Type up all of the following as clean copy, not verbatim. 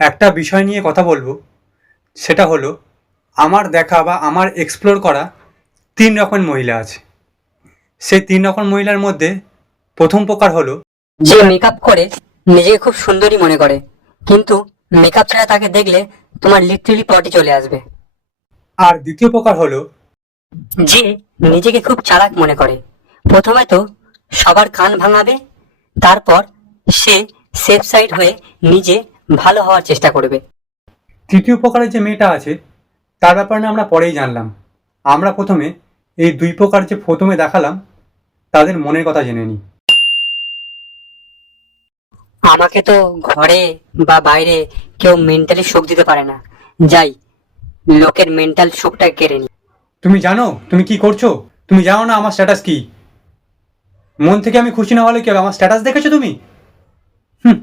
একটা বিষয় নিয়ে কথা বলবো, সেটা হলো আমার দেখা বা আমার এক্সপ্লোর করা ৩ রকমের মহিলা আছে। সেই ৩ রকম মহিলার মধ্যে প্রথম প্রকার হলো যে মেকআপ করে নিজেকে খুব সুন্দরী মনে করে, কিন্তু মেকআপ ছাড়া তাকে দেখলে তোমার লিটারেলি পটি চলে আসবে। আর দ্বিতীয় প্রকার হলো যে নিজেকে খুব চালাক মনে করে, প্রথমে তো সবার কান ভাঙাবে, তারপর সে সেফ সাইড হয়ে নিজে ভালো হওয়ার চেষ্টা করবে। তৃতীয় প্রকারের যে মেয়েটা আছে তার ব্যাপারে না আমরা পরেই জানলাম। আমরা প্রথমে এই ২ প্রকার যে প্রথমে দেখালাম তাদের মনের কথা জেনে নিই। আমাকে তো ঘরে বা বাইরে কেউ মেন্টালি সুখ দিতে পারে না, যাই লোকের মেন্টাল সুখটা কেড়ে নি। তুমি জানো তুমি কি করছো? তুমি জানো না আমার স্ট্যাটাস কি? মন থেকে আমি খুশি না হলে কি হবে? আমার স্ট্যাটাস দেখেছো তুমি? হুম।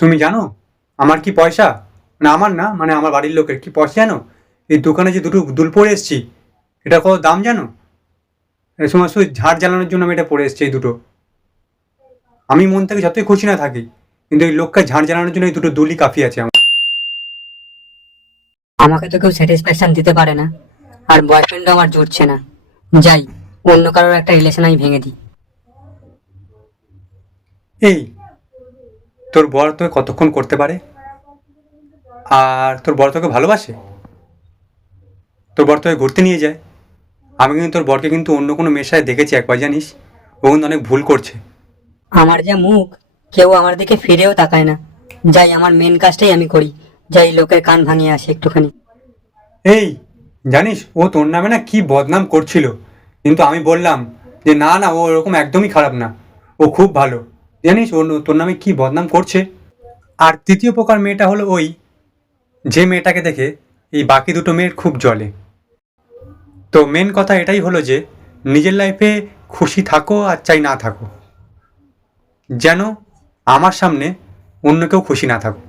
তুমি জানো আমার কি পয়সা? না আমার না, মানে আমার বাড়ির লোকের কি পয়সা জানো? এই দোকানে যে দুটো দুল পরে এসছি, এটা কত দাম জানো? এই সময় শুধু ঝাড় জ্বালানোর জন্য আমি এটা পরে এসছি এই দুটো। আমি মন থেকে যতই খুশি না থাকি, কিন্তু এই লোককে ঝাড় জ্বালানোর জন্য এই দুটো দুলই কাফি আছে আমার। আমাকে তো কেউ স্যাটিসফ্যাকশন দিতে পারে না, আর বয়ফ্রেন্ডও আমার জুটছে না, যাই অন্য কারোর একটা রিলেশন আমি ভেঙে দিই। এই, তোর বর তোকে কতক্ষণ করতে পারে? আর তোর বর তোকে ভালোবাসে? তোর বর তোকে ঘুরতে নিয়ে যায়? আমি কিন্তু তোর বরকে কিন্তু অন্য কোনো মেয়ের সাথে দেখেছি একবার, জানিস? ও কিন্তু অনেক ভুল করছে। আমার যা মুখ, কেউ আমার দিকে ফিরেও তাকায় না, যাই আমার মেন কাজটাই আমি করি, যাই লোকের কান ভাঙিয়ে আসি একটুখানি। এই, জানিস ও তোর নামে না কি বদনাম করছিল, কিন্তু আমি বললাম যে না না, ও ওরকম একদমই খারাপ না, ও খুব ভালো। জানিস ও তোর নামে কি বদনাম করছে? আর তৃতীয় প্রকার মেয়েটা হলো ওই যে মেয়েটাকে দেখে এই বাকি দুটো মেয়ের খুব জ্বলে। তো মেন কথা এটাই হলো যে নিজের লাইফে খুশি থাকো আর চাই না থাকো, যেন আমার সামনে অন্য কেউ খুশি না থাকো।